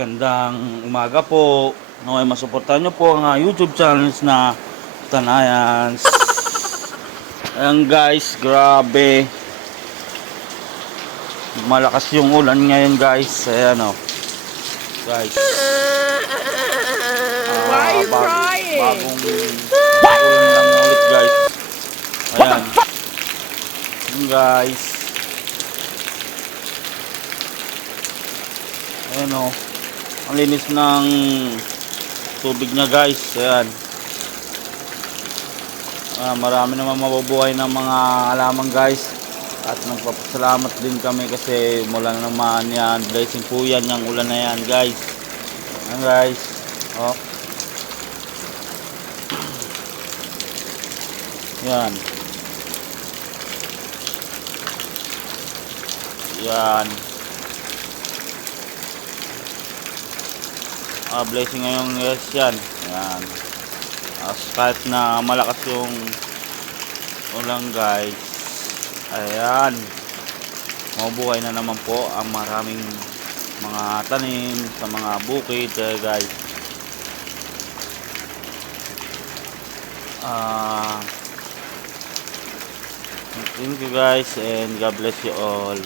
Magandang umaga po. Okay, masuportahan nyo po ang ah, YouTube channels na Tanayan. Ayan guys, grabe. Malakas yung ulan ngayon guys. Ayan o. Guys. Why are you bag- crying? Bagong ulan lang ulit guys. Ayan. Ayan guys. Ayan o. Ang linis ng tubig niya guys. Ayan. Ah, marami naman mabubuhay ng mga halaman guys. At nagpapasalamat din kami kasi mula na naman yan. Blessing po yan yung ulan na yan guys. Ayan guys. Oh. Yan. Yan. Ah, blessing ngayong yes yan. Yan. As kahit na malakas yung ulan guys. Ayan. Mabubuhay na naman po ang maraming mga tanim sa mga bukid eh, guys. Ah Thank you guys and God bless you all.